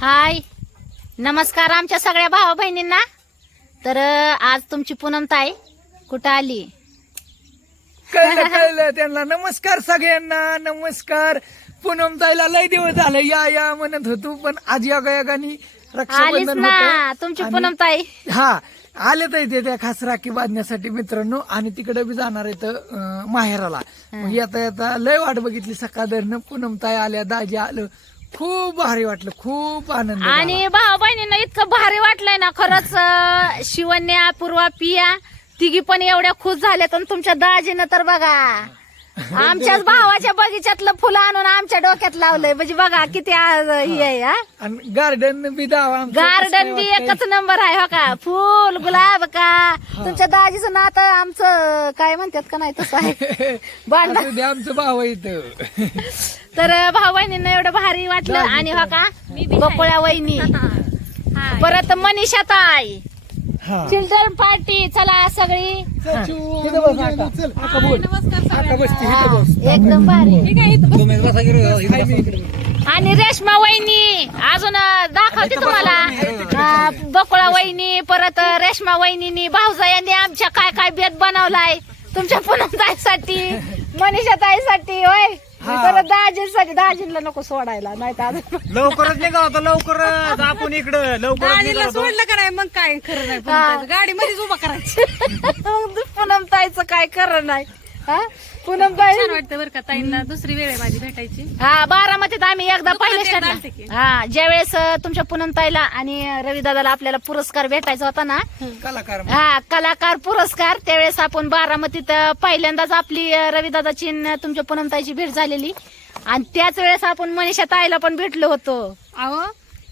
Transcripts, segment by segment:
हाय. नमस्कार आमच्या सगळ्या भावा बहिणींना. तर आज तुमची पूनम ताई कुठं आली? कळलं कळलं. त्यांना नमस्कार सगळ्यांना. नमस्कार. पूनम ताईला लय दिवस झाले. या या म्हणत होतो पण आज या गयागानी आलीच रक्षाबंधन ना होतं. तुमची आणि- पूनम ताई हा आले तर इथे त्या खास राखी बांधण्यासाठी मित्रांनो. आणि तिकडे बी जाणार आहेत अं, माहेराला. मग येता येता लय वाट बघितली. सकाळधरनं पूनम ताई आल्या दाजी आलं. खूप भारी वाटलं खूप आनंद. आणि भावा बहिणींना इतकं भारी वाटलंय ना खरंच अं, शिवन्या पूर्वा पिया तिघी पण एवढ्या खुश झाल्यात आणि तुमच्या दाजीनं तर बघा आमच्याच भावाच्या बगीच्यातलं फुलं आणून आमच्या डोक्यात लावलंय. म्हणजे बघा किती आज हे आहे हा. आणि गार्डन बी दावा आमचं कसं गार्डन बी वाटतंय. एकच नंबर आहे हो का? फुल गुलाब का? तुमच्या दाजीचं नातं आमचं काय म्हणतात का नाही तसं आहे? भांडण. असू दे, आमचं भाव आहे इथं. तर भाऊ बहिणींना एवढं भारी वाटलं. आणि हो का बकुळ्या वहिनी. परत मनीषा ताई. हा. Children party. चला सगळी. एकदम भारी. आणि रेश्मा वहिनी अजून दाखवते तुम्हाला. बकुळा वहिनी परत रेश्मा वहिनीनी भाऊजायांनी आमच्या काय काय बेत बनवलाय तुमच्या पूनम ताईसाठी मनीषा ताईसाठी होय. परत दाजीसाठी दाजीला नको सोडायला नाही तर अजून लवकरच निघा होता लवकरच. आपण इकडं लवकरच गाडीला निघा होतो. सोडलं का नाही? मग काय खरं नाही. पण गाडी मध्येच उभा करायची. मग पूनम ताईचं काय खरं नाही. हा? पूनम ताई वाटतं बरं का ताईंना. दुसरी वेळ आहे माझी भेटायची. हा बारामतीत आम्ही एकदा दुपारी पहिले एकदा आलते की. स्टार्टला हा ज्यावेळेस अं, तुमच्या पूनम ताईला आणि रवी दादाला आपल्याला पुरस्कार भेटायचा होता ना? कलाकार हा कलाकार पुरस्कार. त्यावेळेस आपण बारामतीत अं, पहिल्यांदाच आपली अं, रविदादाची न तुमच्या पूनमताईची भेट झालेली. आणि त्याच वेळेस आपण मनीषा ताईला पण भेटलो होतो. अहो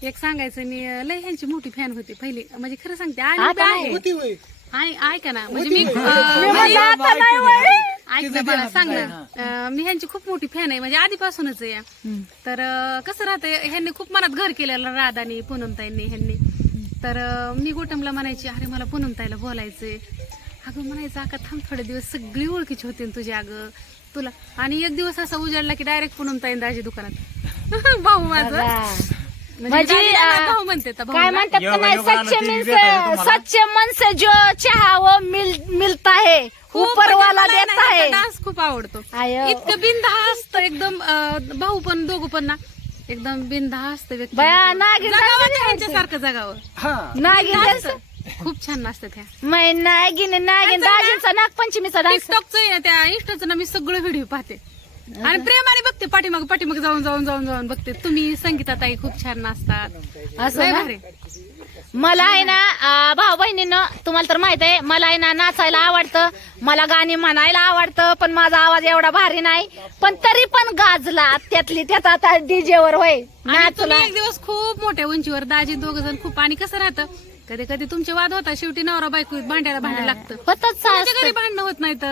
एक सांगायचं मी अं, लय ह्यांची मोठी फॅन होती पहिली. म्हणजे खरं सांगते आता. आणि ऐका ना म्हणजे मी अं, म्हणजे-. ऐक ना मला सांग ना. अं, मी ह्यांची खूप मोठी फॅन आहे म्हणजे आधीपासूनच आहे. तर अं, कसं राहतंय ह्यांनी खूप मनात घर केलेलं राधानी पूनमताईंनी ह्यांनी. तर अं, मी गोटमला म्हणायची अरे मला पूनमताईला बोलायचंय. अगं म्हणायचं अका थांब थोडे दिवस सगळी ओळखीची होती ना तुझी अगं. तुला आणि एक दिवस असा उजाडला की डायरेक्ट पूनमताईन दाजी दुकानात. भाऊ माझा. म्हणजे म्हणजे, भाऊ म्हणते तर काय. म्हणतात का योगा- नाही योगानं सच्चे मन भेटायला से तुम्हाला. सच्चे मन से जो चाहा वो मिल मिलता है खूप ऊपर वाला मला आहे देता है डान्स खूप आवडतो. आयो. इतकं बिनधास्त एकदम अं, भाऊ पण दोघं पण ना. एकदम बिनधास्त व्यक्ती. बया, नागिन जगावं ते ह्यांच्यासारखं जगावं? हा. नागिन बिनधास्त. खूप छान नाचतात ह्या. मै नागिन नागिन त्यांचं ना- दाजींचा नागपंचमीचा डान्स. टिकटॉकचं त्या इंस्टाचं ना मी सगळं व्हिडिओ पाहते. आणि प्रेमाने बघते पाठीमाग पाठीमाग जाऊन जाऊन जाऊन जाऊन बघते. तुम्ही संगीता ताई खूप छान नाचतात. असं लय ना? भारी. मला आहे ना भाऊ बहिणीनं तुम्हाला तर माहीत आहे मला आहे ना नाचायला आवडतं. मला गाणी म्हणायला आवडतं पण माझा आवाज एवढा भारी नाही. पण तरी पण गाजला त्यातली त्यात आता डीजे वर होय आणि नाचला. तुम्ही एक दिवस खूप मोठ्या उंचीवर दाजी दोघ जण खूप आणि कसं राहतं कधी कधी तुमचे वाद होता शेवटी नवरा बायको भांड्याला भांडं लागतं. होतच घरी भांडणं होत नाहीत?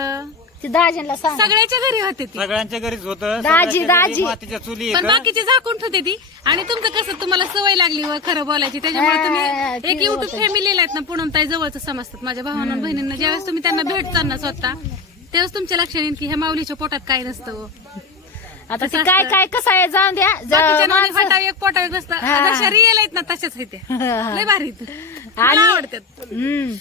ती दाजींना सांग सगळ्याच्या घरी होते ती सगळ्यांच्या घरीच होत दाजी, दाजी. मातीच्या चुली पण आहेत. बाकीचे झाकून ठेवते ती आणि तुमचं कसं तुम्हाला सवय लागली व खरं बोलायची त्याच्यामुळे हा, तुम्ही एक ती युट्यूब होतं. फॅमिलीला आहेत ना पुणम ताई जवळच समजतात माझ्या भावांना आणि बहिणींना ज्यावेळेस तुम्ही त्यांना भेटता ना स्वतः त्यावेळेस तुमच्या लक्षात येईल की ह्या माऊलीच्या पोटात काय नसतं व. आता ती काय काय कसं आहे जाऊन द्या बाकीच्या ज- नवरी माणसं- फाटाव एक पोटाव एक नसतं हा. जशा रिअल आहेत ना तशाच आहेत त्या. लय भारी आहेत. मला आणि- आवडतात हम्म.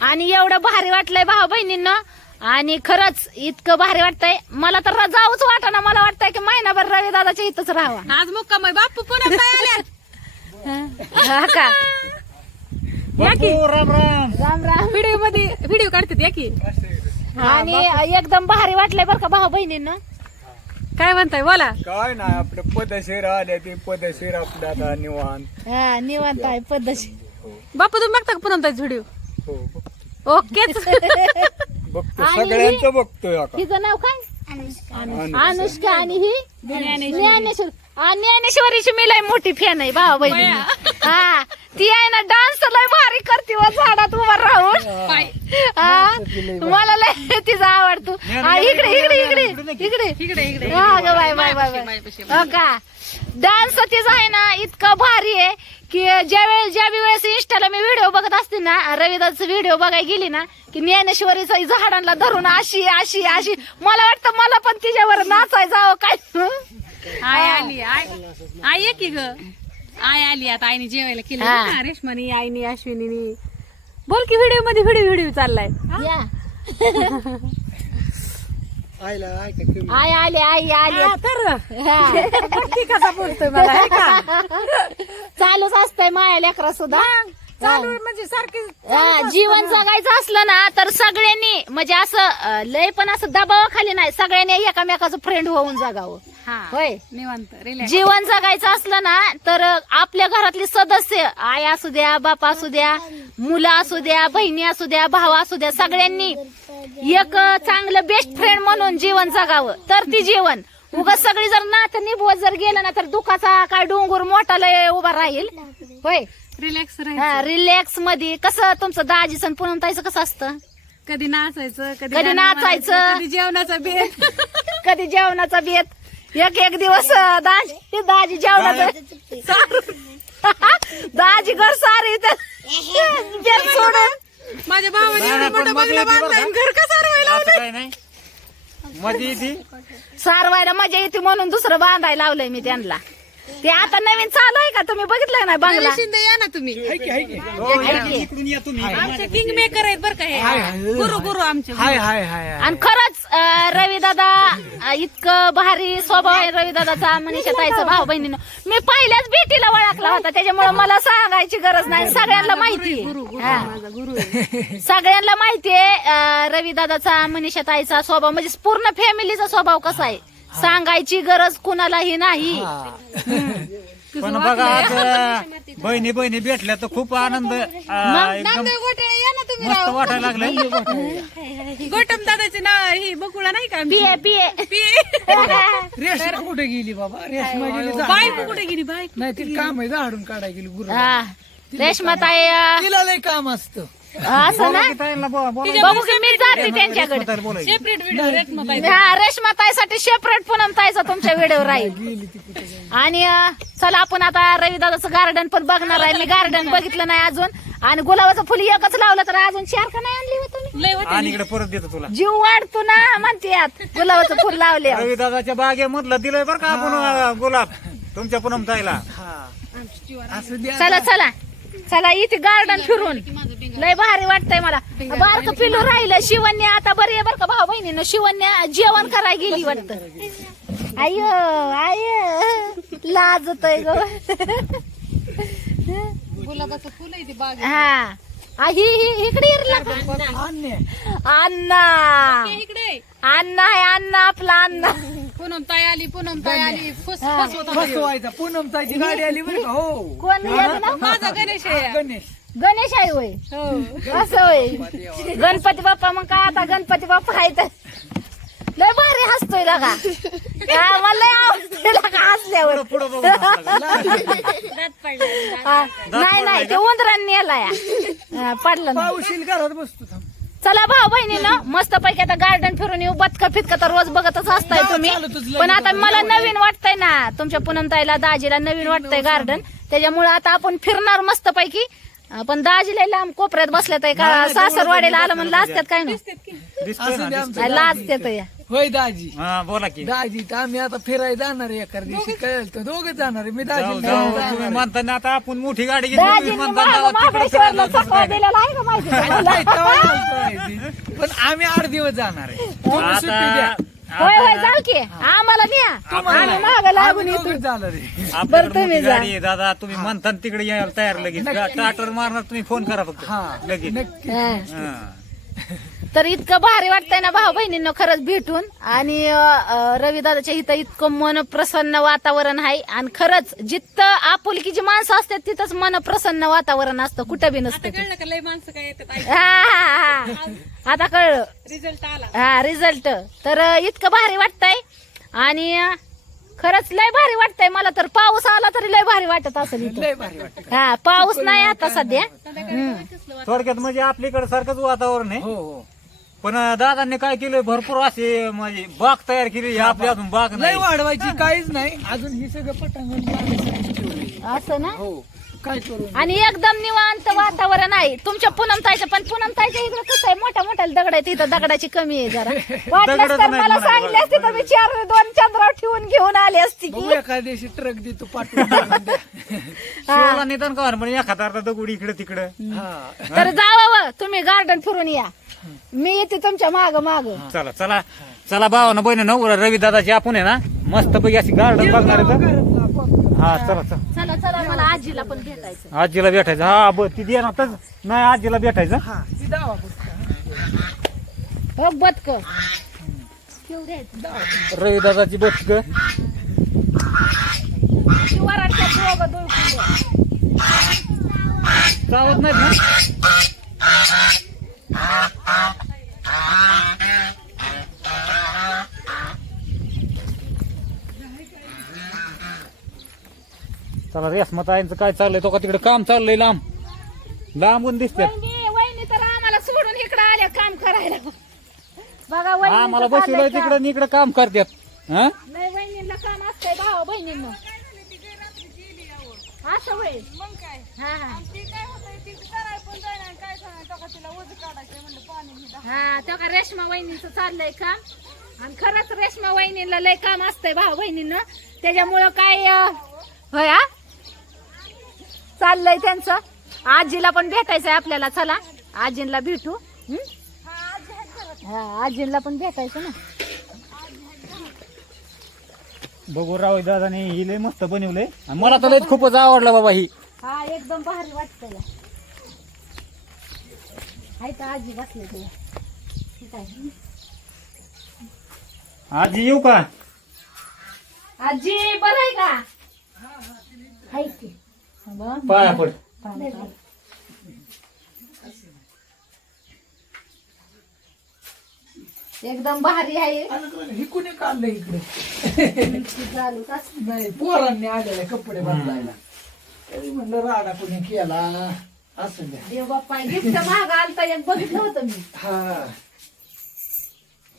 आणि एवढं भारी वाटलंय भाऊ बहिणींना आणि खरंच इतकं भारी वाटतंय. मला तर जाऊच वाटाना मला वाटतंय की महिनाभर रवी दादाच्या इथंच राहावा. आज मुक्काम आहे बापू पुन्हा काय आल्यात हा का? बापू, राम राम. राम राम. व्हिडिओमध्ये व्हिडिओ काढतात या की. आणि एकदम भारी वाटलंय बरं का भाऊ बहिणींना? काय म्हणताय बोला. काय नाही आपलं पदशीर आले ते पदशीर आपलं आता निवांत. हा निवांत आहे पद्धतशीर बापू तुम्ही बघता का पुन्हा व्हिडिओ? हो ओकेच. बघतो आणि सगळ्यांचं बघतोय आता. हिचं नाव काय? अनुष्का. आणि ही? ज्ञानेश्वर. ज्ञानेश्वरीची मी लय मोठी फॅन आहे भाऊ बहिणी. हा ती आहे ना डान्स लय भारी करते व झाडात उभा राहून. हा. मला लय तिचा आवडतो. हा, इकडे इकडे इकडे इकडे इकडे. इकडे हा ग बाय बाय बाय बाय हो का? डान्स तिचा आहे ना इतकं भारी आहे की ज्या वेळेस ज्या वेळेस इंस्टाला मी व्हिडिओ बघत असते ना रविदासचा व्हिडिओ बघायला गेली ना की ज्ञानेश्वरीचा झाडांना धरून अशी अशी अशी. मला वाटतं मला पण तिच्यावर नाचाय जावं काय? आय आली आय की ग? आय आली आता आईने जेवायला केलं. रेशमानी आईनी अश्विनीनी. बोल की व्हिडिओमध्ये व्हिडिओ व्हिडिओ चाललाय. कमी. आई आले आई आले तर हा. कसा बोलतोय मला हे का? चालूच असतंय माया लेकरा सुद्धा चालू आहे म्हणजे सारखे हा, जीवन जगायचं असलं ना तर सगळ्यांनी म्हणजे असं अं, लय पण असं दबावाखाली नाही सगळ्यांनी एकमेकाचं फ्रेंड होऊन जगावं होय. निवांत रिलॅक्स जीवन जगायचं असलं ना तर आपल्या घरातली सदस्य आई असू द्या बाप असू द्या मुलं असू द्या बहिणी असू द्या भाव असू द्या सगळ्यांनी एक चांगलं बेस्ट फ्रेंड म्हणून जीवन जगावं. तर ती जीवन. उगा सगळी जर नातं निभवत जर गेलं ना तर दुखाचा काय डोंगर मोठा लय उभा राहील. होय. रिलॅक्स राहायचं. रिलॅक्समध्ये कसं तुमचं दाजी सण पुनम ताईचं कसं असतं? कधी नाचायचं कधी कधी गाणं नाचायचं. म्हणायचं, कधी जेवणाचा बेत कधी जेवणाचा बेत एक एक दिवस दाजी दाजी जेवणाचं दाजी घर सारे सोडून. माझ्या भावाने का? घर सारवायला येते. मजा येते म्हणून दुसरं बांधायला लावलंय मी त्यांना. ते आता नवीन चालू आहे का? तुम्ही बघितलं ना बंगला? शिंदे या ना तुम्ही. हो, किंग मेकर आहेत बरं का हे. गुरु गुरु आमचे. हाय हाय हाय हाय. आणि खरंच रवी दादा इतकं भारी स्वभाव आहे रवी दादाचा मनीषा ताईचा भाऊ बहिणीनं. मी पहिल्याच भेटीला ओळखला होता त्याच्यामुळे मला सांगायची गरज नाही. सगळ्यांना माहिती गुरु गुरु आहे माझा गुरु आहे. सगळ्यांना माहितीये रवी दादाचा मनीषा ताईचा स्वभाव म्हणजे पूर्ण फॅमिलीचा स्वभाव कसा आहे? सांगायची गरज कुणालाही नाही. पण बघा आज बहिणी बहिणी भेटल्या तर खूप आनंद एकदम या ना तुम्ही मस्त वाटायला लागलं. गोटम दादाचे नाव ही बकुळा नाही का आमची? पिये पिये. पिये. रेशमा कुठे गेली बाबा? रेशमा गेली झाड. बायको कुठे गेली बायको नाही तिला काम आहे झाडून काढायला गेली गुरु. हा. रेशमा ताई तिला लय काम असतं. असं ना? बोला. बघू की मी जाते त्यांच्याकडे. बोलायचं. सेपरेट व्हिडिओ रेशमा ताई हा रेशमा ताईसाठी सेपरेट पूनम ताईचा तुमच्या व्हिडिओ राहील. गेली ती कुठे? आणि चला आपण आता रविदादाचं गार्डन पण बघणार आहे. मी गार्डन बघितलं नाही अजून. आणि गुलाबाचं फुल एकच लावलं तर अजून चार का नाही आणली तुम्ही लय होते आणि इकडे परत देतो तुला. जीव वाढतो ना म्हणते गुलाबाचं फुल लावले रवी दादाच्या बागेमधलं दिलंय बरं का आपण अं, गुलाब. तुमच्या पूनम ताईला हा. असं द्या चला चला. चला इथे गार्डन फिरून. लय भारी वाटतंय मला. बारक पिलू राहिलं शिवन्या आता बरी आहे बरं का भाऊ बहिणीनं. शिवन्या जेवण करायला गेली वाटत. आय आय लाजत आहे ग. गुलाबाचं फुल आहे ती बाग. हा. आ, ही ही इकडे इरला अन्य अण्णा. इकडे. अण्णा आहे अण्णा आपला अण्णा. पूनम ताई आली पूनम ताई आली. फुस फुस होता फसवायचा. पूनम ताईची गाडी आली बरं का? हो. कोण? माझा गणेश आहे. गणेश. गणेश आहे होय. हो. असं होय. गणपती बाप्पा मग काय आता गणपती बाप्पा आहे तर लय भारी हसतोय लगा हा, मला लय लगा हसल्यावर. पुढं बघून हसला का? हा, नाही नाही ते उंदरांनी हा, पडलं नाही. पाऊशील घरात बसतो थांब. चला भाऊ बहिणीनं मस्त पैकी आता गार्डन फिरून येऊ. बदका फितका तर रोज बघतच असताय तुम्ही. पण आता मला. नवीन वाटतंय ना तुमच्या पुनमताईला दाजीला नवीन वाटतंय गार्डन त्याच्यामुळे आता आपण फिरणार मस्त पैकी पण दाजीला लांब कोपऱ्यात बसल्यात आहे का नाही, सासरवाडीला आलं म्हणलं असतात काय ना दिसतोय असं ना द्या दिसतोय. आमचं लाजत्यात या होय दाजी. हा बोला की. दाजी तर आम्ही आता फिरायला जाणार आहे एका दिवशी. कळेल तर दोघं जाणार आहे. मी जाऊ दाजी जाऊ. तुम्ही म्हणताना आता आपण मोठी गाडी घेतली तुम्ही तिकडे महाबळेश्वरला फिरायला चकवा दिलेला आहे का माहिती? का तुम्हाला? पण आम्ही आठ दिवस जाणार आहे. तुम्ही सुट्टी द्या. आता होय होय जाऊ की. आम्हाला न्या. आम्ही माग लागून आम्ही येतो दोघंच जाणार आहे आपल्याकडे तुम्ही मोठी जा. गाडी आहे दादा तुम्ही म्हणता तिकडे यायला तयार लगेच. टाटर मारणार तुम्ही फोन करा फक्त. हा लगेच. नक्की. हा. हा. तर इतकं भारी वाटतंय ना भाऊ बहिणींना खरंच भेटून. आणि रवी दादाच्या इथं इतकं मन प्रसन्न वातावरण आहे. आणि खरंच जिथं आपुलकीची माणसं असतात तिथंच मन प्रसन्न वातावरण असतं. कुठं बी नसतं. आता कळलं रिझल्ट आला. हा रिझल्ट तर इतकं भारी वाटतंय. आणि खरंच लय भारी वाटतंय मला तर. पाऊस आला तरी लय भारी वाटत असेल इथं. लय भारी वाटत. हा पाऊस नाही आता सध्या. थोडक्यात म्हणजे आपल्याकडे सारखंच वातावरण आहे. हो हो. पण दादांनी काय केलंय? भरपूर असे म्हणजे बाग तयार केली. ही आपली अजून बाग लय नाही. वाढवायची काहीच नाही. अजून ही सगळं पटांगण बागेसाठीच ठेवलंय. असं ना? हो. काय करू? आणि एकदम निवांत वातावरण आहे. तुमच्या पूनमताईचं पण पूनमताईच्या इकडे कसं आहे? मोठ्या मोठ्या दगड आहे तिथं दगडाची कमी आहे जरा. दगडच तर मला सांगितले असते तर मी चार दोन चंद्रावर ठेवून घेऊन आले असते बघू की एखाद्या दिवशी ट्रक देतो पाठवून निदान का पण एखादा अर्धा दगड इकडे तिकडे. हा. तर जावा तुम्ही गार्डन फिरून या. मी येते तुमच्या माग माग. चला चला चला भावानं बहिणी नऊ रवी दादाची आपण आहे ना मस्त पैकी अशी गार्डन बघणार आहे तर. हा चला चला. चला चला मला आजीला पण भेटायचं आजीला भेटायचं. हा ब ती दे ना तर नाही आजीला भेटायचं. हा. ती दावा पुस्तक. हो बदक रवी दादाची बस ग वराडच्या दोघं दुळकून द्या. चावत नाहीत ना? चला रेसमताईंचं काय चाललंय? तो का तिकडे काम चाललंय लांब. लांबून दिसतात वहिनी वहिनी तर आम्हाला सोडून इकडे आल्या काम करायला. बघा आम्हाला बसवलंय तिकडे इकडे काम करतात हा? नाही वहिनीला काम असतंय भावा बहिणींना असं मग काय हा हा. ती काय होतंय ती कराय पण जाईना आणि काय सांगाय टोका तिला ओझ काढायचं म्हणलं पाणी घे दाखव. हा तो का रेशमा वहिनीचं चाललंय काम. आणि खरंच रेशमा वहिनीला लय काम असतंय भाऊ बहिणीनं त्याच्यामुळं काय अं, होय हा? चाललंय त्यांचं. आजीला पण भेटायचंय आपल्याला. चला आजींला भेटू. हं? हा आजींला पण भेटायचं ना. बघू राव दादाने ही लय मस्त बनवलंय. आणि मला तर लय खूपच आवडलं बाबा ही. हा एकदम भारी वाटतंय. का आजी बसले तुला? ठीक आहे. आजी येऊ का? आजी बरं आहे का. पाया पड एकदम भारी आहे. ही कुणी काढलं इकडे? चालू का? नाही पोरांनी आलेले कपडे बदलायला. तरी म्हणलं राडा कुणी केला? असं द्या. देव बाप्पा गिफ्ट महाग आलता एक बघितलं होतं मी. हा.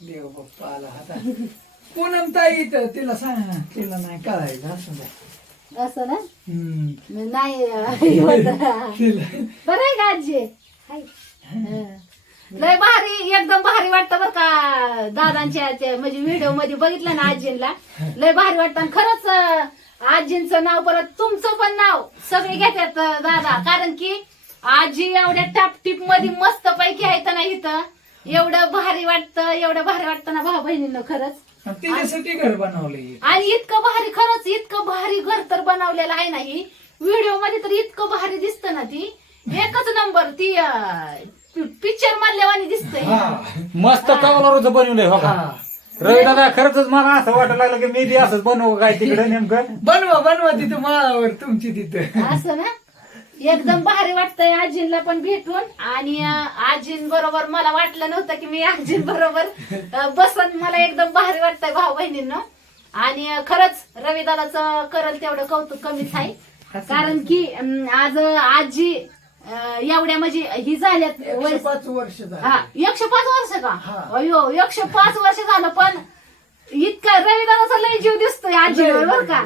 देव बाप्पा आला आता पूनम ताई इथं तिला सांग तिला नाही कळायचं असं द्या. असं ना? नाही बरं आहे का आजी. लय भारी एकदम भारी वाटतं बरं का दादांच्या म्हणजे व्हिडिओमध्ये बघितलं ना आजींला. लय भारी वाटतं. खरंच आजींचं नाव परत तुमचं पण नाव सगळे घेतात दादा. कारण की आजी एवढ्या टापटीपमध्ये मस्त पैकी आहेत ना इथं. एवढं भारी वाटतं एवढं भारी वाटतं ना भाऊ बहिणीनं खरंच. आणि तिच्यासाठी घर बनवलंय आणि इतकं भारी खरंच इतकं भारी घर तर बनवलेलं आहे ना ही. व्हिडिओमध्ये तर इतकं भारी दिसतं ना ती. एकच नंबर ती पिक्चर मधल्यावानी दिसतंय. हा. मस्त कवलारूच बनवलंय हो का हा. रवी दादा खरंच मला असं वाटायला लागलं की मी बी असंच बनवू काय तिकडे नेमकं? बनवा बनवा तिथं माळावर तुमची तिथं. असं ना? एकदम भारी वाटतंय आजींला पण भेटून. आणि आजीन बरोबर मला वाटलं नव्हतं की मी आजीन बरोबर बसन. मला एकदम भारी वाटतंय भाऊ बहिणींना. आणि खरंच रविदादाचं करल तेवढं कौतुक कमीच आहे. कारण की आज आजी एवढ्या म्हणजे ही झाल्यात पाच वर्ष हा एकशे पाच वर्ष का. अयो एकशे पाच वर्ष झालं पण इतका रविदानाचा लय जीव दिसतोय आजीवर बर का?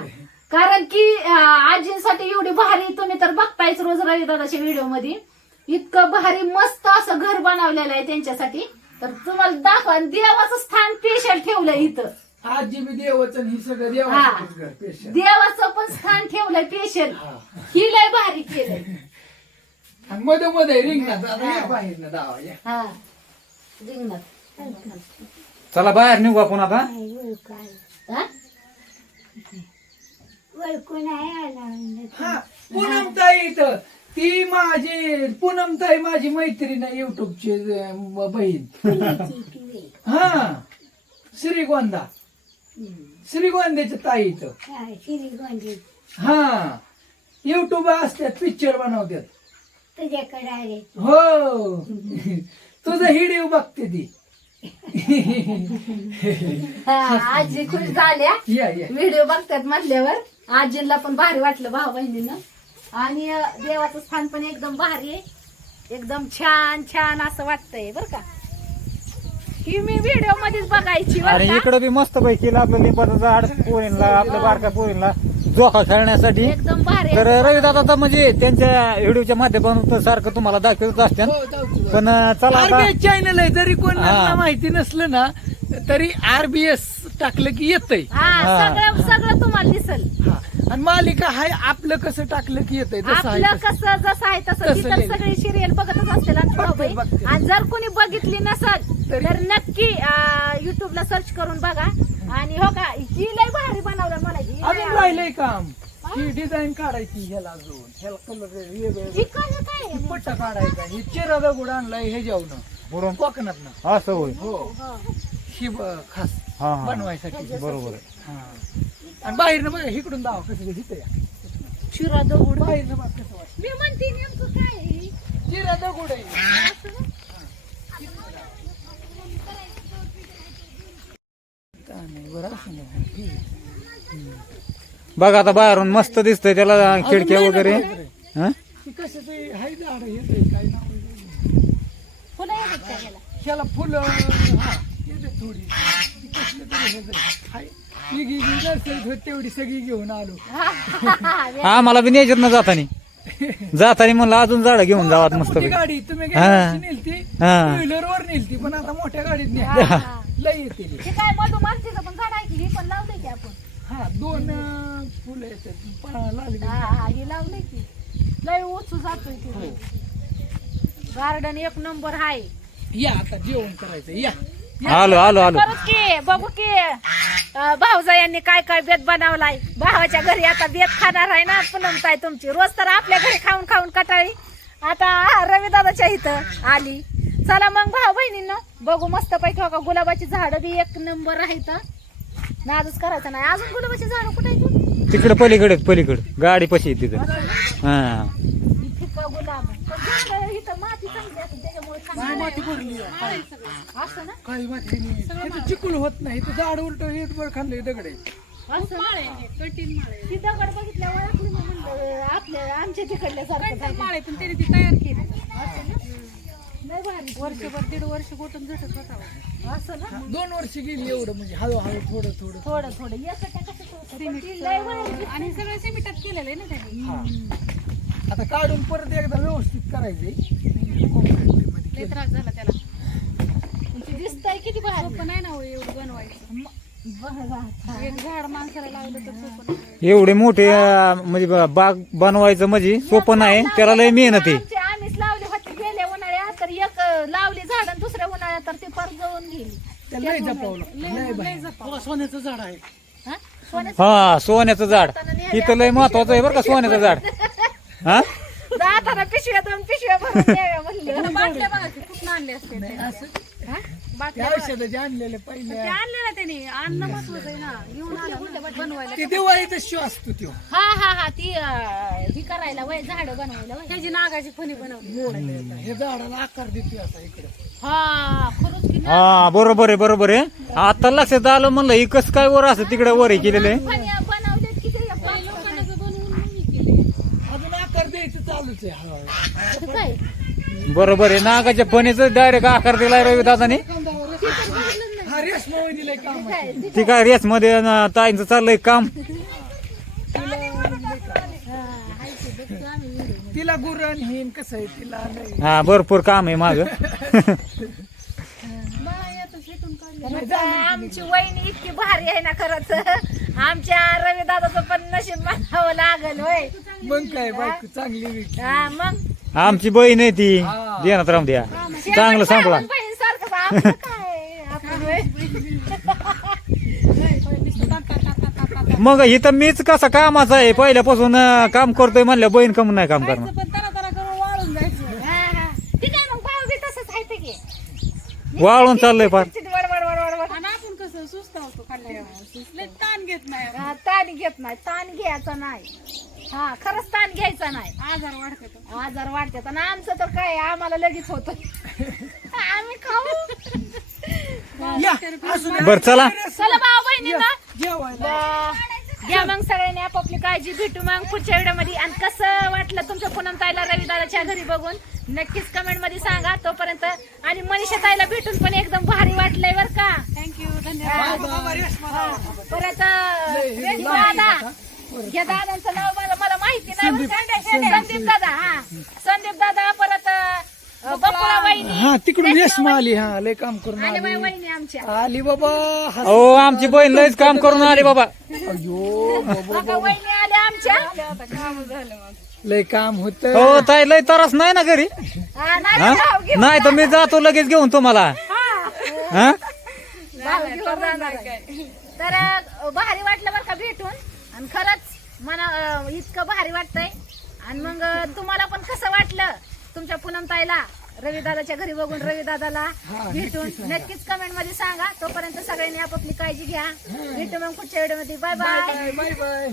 कारण की आजींसाठी एवढी भारी तुम्ही तर बघतायच रोज रविदानाच्या व्हिडिओमध्ये. इतकं भारी मस्त असं घर बनवलेलं आहे त्यांच्यासाठी. तर तुम्हाला दाखवा देवाचं स्थान स्पेशल ठेवलंय इथं. आजी बी देवच आणि ही सगळं हा. देवाच घर पेशल देवाचं पण स्थान ठेवलंय स्पेशल ही. लय भारी केलंय. आणि मध्ये मध्ये रिंगणात. आता या बाहेर ना दावा या. हा. रिंगणात. चला बाहेर निघू आपण आता. हा? हा पूनम ताई इथं. ती माझी पूनम ताई माझी मैत्रीण आहे युट्यूबची अं, बहीण. हा श्रीगोंदा. श्रीगोंद्याच्या ताई इथं. हा युट्यूब असतात पिक्चर बनवतात. तुझ्याकडे आले हो. तुझं हिडिओ बघते ती. हा, आजी खुश झाल्या. या या. व्हिडिओ बघतात म्हटल्यावर. आजींना पण भारी वाटलं भाऊ बहिणीनं. आणि देवाचं स्थान पण एकदम भारी आहे. एकदम छान छान असं वाटतंय बर का. ही मी व्हिडिओ मध्येच बघायची बरं आणि का? इकडं बी मस्त पैकी आपलं लिंबाचं झाड पोरींला आपल्या बारका पोरींला. जोखा खेळण्यासाठी. एकदम भारी तर रवी दादा तर म्हणजे त्यांच्या व्हिडिओच्या माध्यमातून सारखं तुम्हाला दाखवत असतात हो. पण अं, चला आता. आरबीएस चॅनल आहे. जरी कोणाला हा. माहिती नसलं ना तरी आरबीएस टाकलं की येतंय. हा हा. सगळं सगळं तुम्हाला दिसल. हा. आणि मालिका हाय आपलं कसं टाकलं की येतंय जसं आहे आपलं तसं. कसं जसं आहे तसं. ती तर. सगळी सिरियल बघतच असतील आणि भाऊबाई. बघते. आणि जर कोणी बघितली नसल तरी- तर नक्की युट्यूबला सर्च करून बघा. आणि हो का ही लय भारी बनवलं मला ही लय अजून आवडली. राहिलंय काम. ही? डिझाईन काढायची ह्याला अजून. ह्याला कलर ही काय आहे? पट्टा काढायचा. ही चिरा दगड आणलाय हे जेवण. बरोबर. कोकणात असं होय. हो. ही. ब- खास. हा हा. बनवायसाठी. बरोबर आहे. हा. आणि बाहेरनं बघा इकडून दाव कसं या शिरा दगड बाहेरनं बघा कसं वाटतं मी म्हणते नेमकं काय आहे? चिरा दगड आहे का नाही, बरं असं नाही. ठीक आहे. बघा आता बाहेरून मस्त दिसतंय त्याला खिडक्या वगैरे नाही ना बरोबर आहे. हा? ती कसं ते हाय झाड येते काय नाव आहे? फुलं येतात का ह्याला? ह्याला फुलं हा येते थोडी ती कसली तरी हे जाईल. हाय ती गी गी नर्सरीत होती तेवढी सगळी घेऊन आलो. हा मला बी न्यायच्यात ना जातानी. जातानी म्हणलं अजून झाडं घेऊन जावात मस्त मोठी गाडी तुम्ही हा. नेलती हा. टू व्हीलर वर नेलती पण आता मोठ्या गाडीत हा, हा. लय येते हे काय मधू मालतीचं पण झाड आहे की हे पण लावलंय की आपण. हा दोन अं, फुलं येतात पा- लाल हा हा हे लावलंय की. लय उचू जातोय हो. की गार्डन एक नंबर आहे या आता जेवण करायचं या. आलो आलो आलो. करूच की बघू की. भाऊजा यांनी काय काय बेत बनवलाय? भावाच्या घरी आता बेत खाणार आहे ना पुनमताय तुमची. रोज तर आपल्या घरी खाऊन खाऊन कटाळी. आता रवी दादाच्या इथं आली. चला मग भाऊ बहिणींनो बघू मस्त पैकी हो का गुलाबाची झाडं बी एक नंबर आहेत. नाजूच करायचं नाही. अजून गुलाबाची झाडं कुठे तिकडे पलीकडे पलीकडे. गाडी पशी आहे तिथं. हा ही फिका गुलाब पण झाडं इथं माती चांगली असते त्याच्यामुळे काय माती भरली आहे? काय? असं ना? काही माती नाही. चिकूल होत नाही. तर झाड उलट येत वर खाल्लंय दगडे असं ना? कठीण माळे ती दगड बघितल्यावर ओळखली मी म्हणलं आपल्या आमच्या तिकडल्या सारखं माळे पण त्याने ती तयार केली नाही भारी. वर्षभर दीड वर्ष झटत होता असं ना? दोन वर्ष गेली एवढं म्हणजे हळूहळू थोडं थोडं. थोडं थोडं. येतं का कसं होतं? पण ती लय भारी. आणि सगळं सिमेंटात केलेलं आहे ना त्यांनी. आता काढून परत एकदा व्यवस्थित करायचंय. लय त्रास झाला त्याला. पण ती दिसतंय किती भारी. सोपं नाही ना हो एवढं बनवायचं. बघा एक झाड माणसाला लावलं तर सोपं नाही. एवढे मोठे अं, म्हणजे ब- बाग बनवायचं म्हणजे सोपं नाही त्याला लय मेहनत आहे. आमची आम्हीच लावली होती गेल्या उन्हाळ्यात तर एक अं, लावली झाड आणि दुसऱ्या उन्हाळ्यात तर ती पर जळून गेली. त्याला लय जपावलं. लय बाहेर. सोन्याचं झाड आहे. हा? सोन्याचं हा सोन्याचं झाड. इथं लय महत्वाचं आहे बरं का सोन्याचं झाड. हा? जाताना पिशव्या दोन पिशव्या भरून द्याव्या म्हणलं. बाटल्या बघा की कुठून आणले असते ते. हा? ते बाटल्या औषधाचे आणलेले ते पहिले. आणले ना त्यांनी. अन्न महत्वाचं आहे ना. घेऊन आला ना बनवायला. ते दिवाळीचा शो असतो तो. हा हा हा. ती अं, ही करायला वय झाड बनवायला वय. ह्याची नागाची फणी बनवली. हे झाडाला आकार देते असा इकडे. हा खरंच की हा बरोबर आहे बरोबर आहे. आता लक्षात आलं म्हणलं ही कसं काय वर असं तिकडे वर हे केलेलं आहे? फण्या बनवलेत किती लोखंडाचं बनवून नाही केले अजून आकार काय बरोबर आहे. नागाच्या फणीचं डायरेक्ट आकार दिलाय रवी दादाने. हा काम आहे ती काय रेस मध्ये ताईंचं चाललंय काम. तिला गुरण हिन कसं आहे तिला? लय हा भरपूर काम आहे माग. आमची वहिनी इतकी भारी आहे ना खरंच. आमच्या रवी दादाचं पण नशीब मानावं लागल होय. मग काय बायको चांगली हा, मग? आमची बहीण आहे ती. देण्यात राम द्या. चांगलं सांभाळा बहीण सारखं आपलं काय आपण होय. मग इथं मीच कसा कामाचा आहे? पहिल्यापासून अं, काम करतोय म्हणलं बहीण कम नाही काम करणार? पण तरा तरा करून वाळून जायचं. हा, हा. ठीक आहे मग भाऊ बी तसंच आहे ते की. वाळून चाललंय फार चिड वड वड वड वड वड. आणि आपण कसं सुस्त होतो खाल्ल्यावर लय ताण घेत नाही. हा, ताण घेत नाही. ताण घ्यायचा नाही. हा खरंच ताण घ्यायचा नाही. आजार वाढते तो आजार वाढतात. आणि आमचं तर काय आम्हाला लगेच होत. आम्ही खाऊ. या असू द्या. बर चला. चला भाऊ बहिणींना जेवायला. घ्या मग सगळ्यांनी आपापली काळजी भेटू मग पुढच्या व्हिडिओमध्ये. आणि कसं वाटलं तुमच्या पूनम ताईला रवी दादाच्या घरी बघून नक्कीच कमेंटमध्ये सांगा. तोपर्यंत आणि मनीषा ताईला भेटून पण एकदम भारी वाटलंय बर का. थँक्यू परत अं, दादा या दादांचं नाव मला मला माहिती नाही. बरं का? संदीप. दादा हा. संदीप दादा परत बकुळा हा तिकडून रेशमा आली हा लय काम करून आली वहिनी आमच्या. आली बाबा अहो आमची बहीण लयच काम करून आली बाबा. अयो बाबा बघा वहिनी आल्या आमच्या. लय काम होत. हो ताई लय तरस नाही ना घरी? हा, हा? नाही तर मी जातो लगेच घेऊन तुम्हाला. हा? भाऊ घेऊन जाणार आहे. तर अं, भारी वाटलं बरं का भेटून. आणि खरंच मला अं, इतकं भारी वाटतंय. आणि मग अं, तुम्हाला पण कसं वाटलं तुमच्या पूनम ताईला रवी दादाच्या घरी बघून रवी दादाला भेटून? नक्कीच कमेंटमध्ये सांगा. तोपर्यंत सगळ्यांनी आपापली काळजी घ्या. भेटू मग पुढच्या व्हिडिओमध्ये. Bye bye bye bye